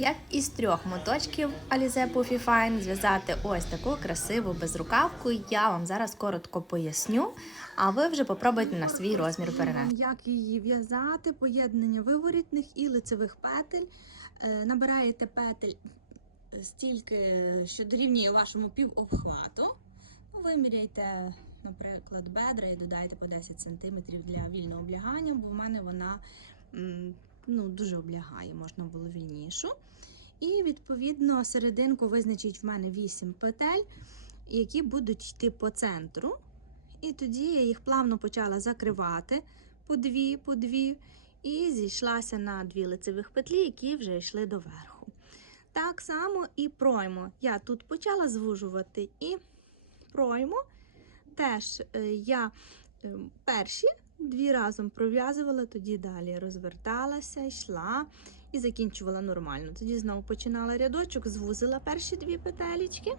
Як із трьох моточків Alize Puffy Fine зв'язати ось таку красиву безрукавку, я вам зараз коротко поясню, а ви вже попробуйте на свій розмір перенести. Як її в'язати, поєднання виворітних і лицевих петель. Е, Набираєте петель стільки, що дорівнює вашому півобхвату. Ну, Виміряйте, наприклад, бедра і додаєте по 10 см для вільного облягання, бо в мене вона ну, дуже облягає, можна було вільнішу. І відповідно серединку визначить в мене 8 петель, які будуть йти по центру. І тоді я їх плавно почала закривати по дві, по дві, і зійшлася на дві лицевих петлі, які вже йшли доверху. Так само і пройму. Я тут почала звужувати і пройму. Теж е, я е, перші дві разом пров'язувала, тоді далі розверталася, йшла і закінчувала нормально. Тоді знову починала рядочок, звузила перші дві петелечки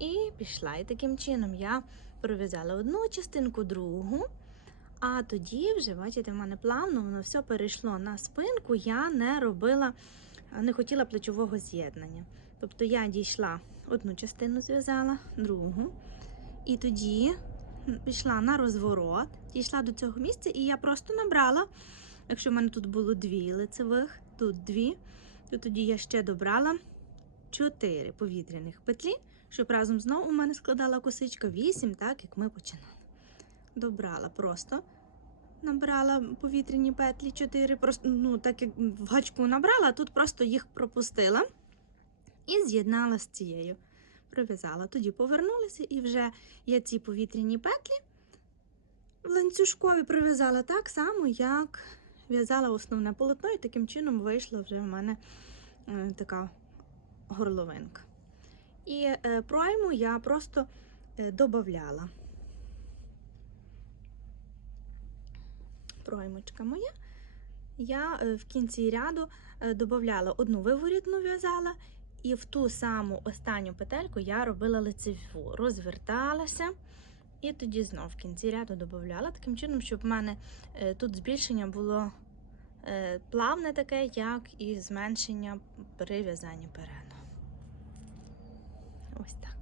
і пішла. І таким чином я пров'язала одну частинку, другу. А тоді вже, бачите, в мене плавно воно все перейшло на спинку. Я не робила, не хотіла плечового з'єднання. Тобто я дійшла одну частину, зв'язала, другу. І тоді пішла на розворот, дійшла до цього місця, і я просто набрала. Якщо в мене тут було дві лицевих, тут дві, то тоді я ще добрала чотири повітряних петлі, щоб разом знову у мене складала косичка 8, так як ми починали. Добрала просто. Набрала повітряні петлі 4, просто, ну, так як в гачку набрала, тут просто їх пропустила і з'єднала з цією. Прив'язала. Тоді повернулася і вже я ці повітряні петлі ланцюжкові прив'язала так само, як в'язала основне полотно, і таким чином вийшла вже в мене е, така горловинка. І е, пройму я просто е, додавала. Проймочка моя. Я в кінці ряду додавала одну виворітну в'язала, і в ту саму останню петельку я робила лицеву, розверталася. І тоді знов в кінці ряду додавала, таким чином, щоб в мене е, тут збільшення було е, плавне таке, як і зменшення при в'язанні перену. Ось так.